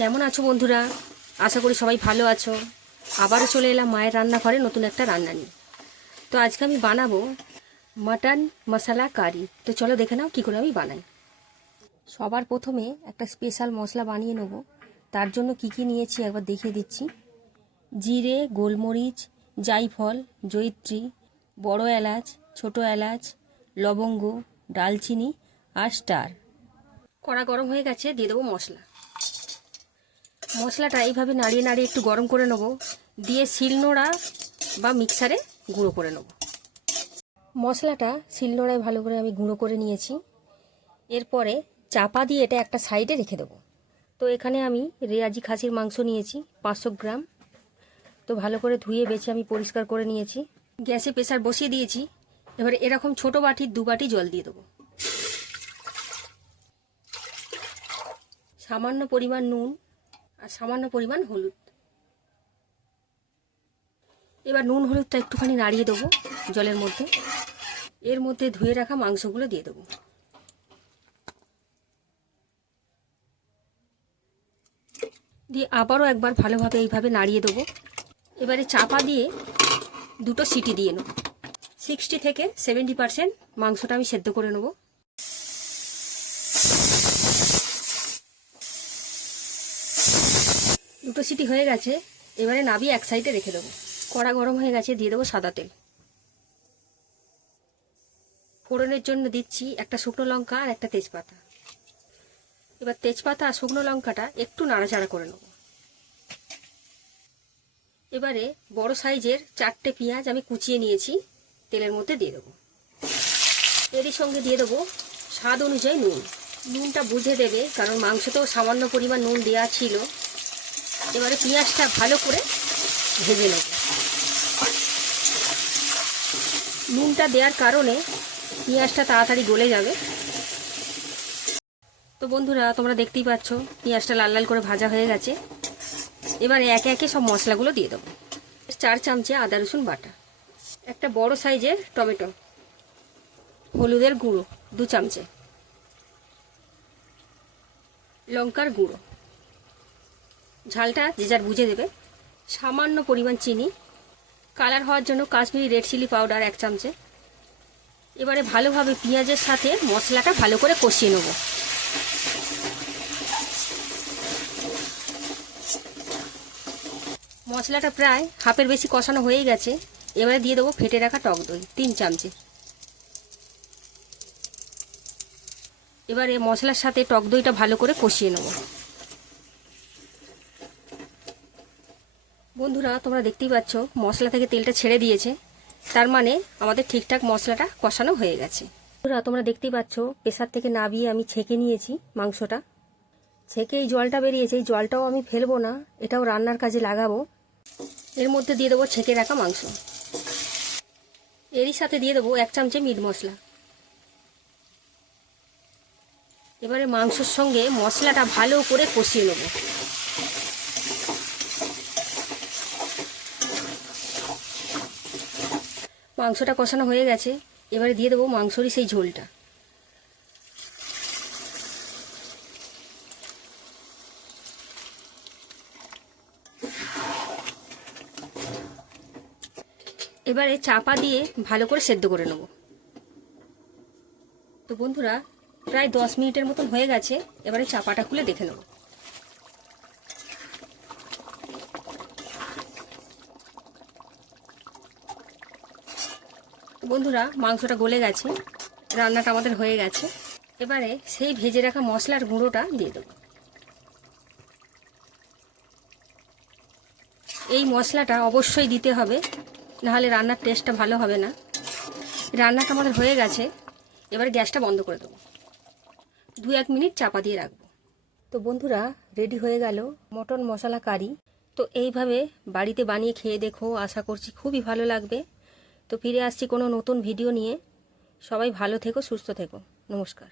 কেমন আছো বন্ধুরা? আশা করি সবাই ভালো আছো। আবারও চলে এলাম মায়ের রান্নাঘরে নতুন একটা রান্না নিয়ে। তো আজকে আমি বানাবো মাটন মশলা কারি। তো চলো দেখে নাও কী করে আমি বানাই। সবার প্রথমে একটা স্পেশাল মশলা বানিয়ে নেব। তার জন্য কি কি নিয়েছি একবার দেখিয়ে দিচ্ছি। জিরে, গোলমরিচ, জায়ফল, জয়িত্রী, বড় এলাচ, ছোট এলাচ, লবঙ্গ, ডালচিনি আর স্টার। কড়া গরম হয়ে গেছে, দিয়ে দেবো মশলা। মশলাটা এইভাবে নাড়িয়ে নাড়িয়ে একটু গরম করে নেব, দিয়ে শিলনোড়া বা মিক্সারে গুঁড়ো করে নেব। মশলাটা শিলনোড়ায় ভালো করে আমি গুঁড়ো করে নিয়েছি। এরপরে চাপা দিয়ে এটা একটা সাইডে রেখে দেবো। তো এখানে আমি রেয়াজি খাসির মাংস নিয়েছি 500 গ্রাম। তো ভালো করে ধুয়ে বেছে আমি পরিষ্কার করে নিয়েছি। গ্যাসে প্রেসার বসিয়ে দিয়েছি। এবারে এরকম ছোট বাটির 2 বাটি জল দিয়ে দেবো। সামান্য পরিমাণ নুন আর সামান্য পরিমাণ হলুদ। এবার নুন হলুদটা একটুখানি নাড়িয়ে দেবো জলের মধ্যে। এর মধ্যে ধুয়ে রাখা মাংসগুলো দিয়ে দেবো। দিয়ে আবারও একবার ভালোভাবে এইভাবে নাড়িয়ে দেবো। এবারে চাপা দিয়ে 2টো সিটি দিয়ে নেব। 60 থেকে 70% মাংসটা আমি সেদ্ধ করে নেব। দুটো সিটি হয়ে গেছে। এবারে নাবিয়ে এক সাইডে রেখে দেবো। কড়া গরম হয়ে গেছে, দিয়ে দেবো সাদা তেল। ফোড়নের জন্য দিচ্ছি একটা শুকনো লঙ্কা আর একটা তেজপাতা। এবার তেজপাতা আর শুকনো লঙ্কাটা একটু নাড়াচাড়া করে নেব। এবারে বড় সাইজের 4টে পেঁয়াজ আমি কুচিয়ে নিয়েছি, তেলের মধ্যে দিয়ে দেবো। এরই সঙ্গে দিয়ে দেবো স্বাদ অনুযায়ী নুন। নুনটা বুঝে দেবে, কারণ মাংসতেও সামান্য পরিমাণ নুন দেওয়া ছিল। এবারে পেঁয়াজটা ভালো করে ভেজে নেব। নুনটা দেওয়ার কারণে পেঁয়াজটা তাড়াতাড়ি গলে যাবে। তো বন্ধুরা, তোমরা দেখতেই পাচ্ছ পেঁয়াজটা লাল লাল করে ভাজা হয়ে গেছে। এবারে একে একে সব মশলাগুলো দিয়ে দেবো। 4 চামচে আদা রসুন বাটা, একটা বড় সাইজের টমেটো, হলুদের গুঁড়ো 2 চামচে, লঙ্কার গুঁড়ো, ঝালটা যে যার বুঝে দেবে, সামান্য পরিমাণ চিনি, কালার হওয়ার জন্য কাশ্মীরি রেড চিলি পাউডার 1 চামচে। এবারে ভালোভাবে পেঁয়াজের সাথে মশলাটা ভালো করে কষিয়ে নেব। মশলাটা প্রায় হাফের বেশি কষানো হয়ে গেছে। এবারে দিয়ে দেবো ফেটে রাখা টক দই 3 চামচে। এবারে মশলার সাথে টক দইটা ভালো করে কষিয়ে নেব। বন্ধুরা, তোমরা দেখতেই পাচ্ছ মশলা থেকে তেলটা ছেড়ে দিয়েছে, তার মানে আমাদের ঠিকঠাক মশলাটা কষানো হয়ে গেছে। বন্ধুরা, তোমরা দেখতেই পাচ্ছ প্রেসার থেকে নাবিয়ে আমি ছেঁকে নিয়েছি মাংসটা। ছেঁকে এই জলটা বেরিয়েছে, এই জলটাও আমি ফেলবো না, এটাও রান্নার কাজে লাগাবো। এর মধ্যে দিয়ে দেবো ছেঁকে রাখা মাংস। এরই সাথে দিয়ে দেবো 1 চামচে মিট মশলা। এবারে মাংসের সঙ্গে মশলাটা ভালো করে কষিয়ে নেব। মাংসটা কষানো হয়ে গেছে। এবারে দিয়ে দেবো মাংসরই সেই ঝোলটা। এবারে চাপা দিয়ে ভালো করে সেদ্ধ করে নেব। তো বন্ধুরা, প্রায় 10 মিনিটের মতন হয়ে গেছে। এবারে চাপাটা খুলে দেখে নেব। বন্ধুরা, মাংসটা গলে গেছে, রান্নাটা আমাদের হয়ে গেছে। এবারে সেই ভেজে রাখা মশলার গুঁড়োটা দিয়ে দেবো। এই মশলাটা অবশ্যই দিতে হবে, নাহলে রান্নার টেস্টটা ভালো হবে না। রান্নাটা আমাদের হয়ে গেছে। এবার গ্যাসটা বন্ধ করে দেবো। 2-1 মিনিট চাপা দিয়ে রাখবো। তো বন্ধুরা, রেডি হয়ে গেল মটন মশলা কারি। তো এইভাবে বাড়িতে বানিয়ে খেয়ে দেখো, আশা করছি খুবই ভালো লাগবে। তো ফিরে আসছি কোনো নতুন ভিডিও নিয়ে। সবাই ভালো থেকো, সুস্থ থেকো। নমস্কার।